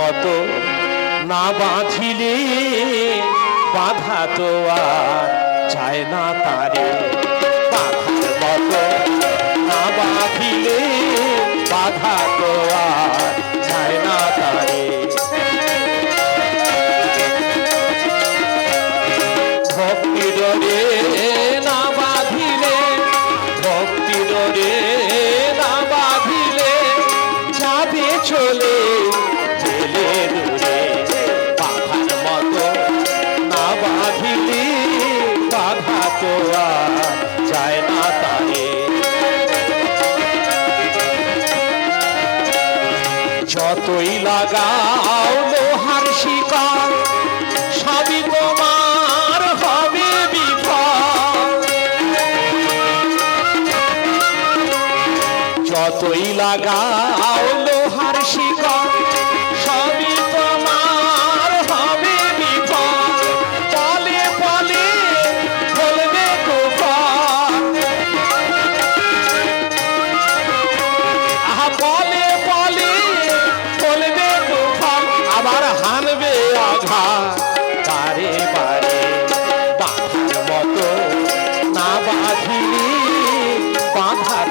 মতো না বাঁধিলে বাধা তো আর চায় না তারে। বাধার মতো না বাঁধিলে বাধা তো আর না তারে। ভক্তি ডরে না বাঁধিলে, ভক্তি ডরে না বাঁধিলে যাবে চলে যতই লাগাও লোহার শিকার সবই তোমার হবে বিফল। যতই লাগাও লোহার শিকার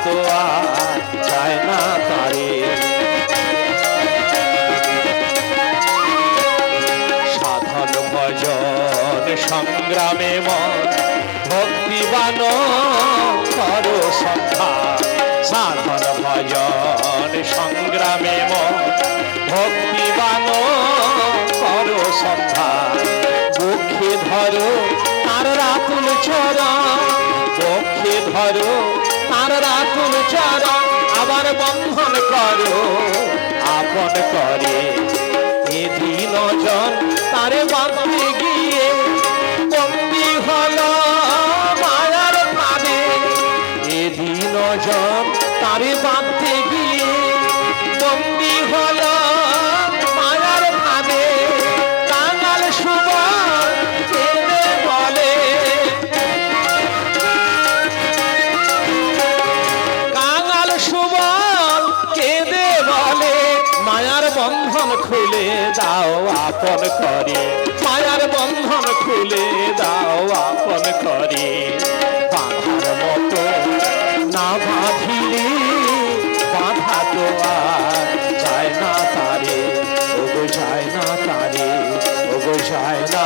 তো আর যায় না তারে। সাধন ভজন, সংগ্রামে মন, ভক্তিবান করো সন্ধ্যা সাধন ভজন, সংগ্রামে মন, ভক্তিবান করো সন্ধ্যা ধরো তার রাতুল চরণ বক্ষে ধরো তার রাতুল চরণ আবার বন্ধন করো, আপন করে। দিন জন তারে গিয়ে বন্দি হল মায়ার প্রাণে। এদিন জন তারে সুবল কেঁদে বলে, মায়ার বন্ধন খুলে দাও আপন করে, মায়ার বন্ধন খুলে দাও আপন করে। বাঁধার মতো না বাঁধিলে বাঁধা তো আর যায় না তারে, ওগো যায় না তারে, ওগো যায় না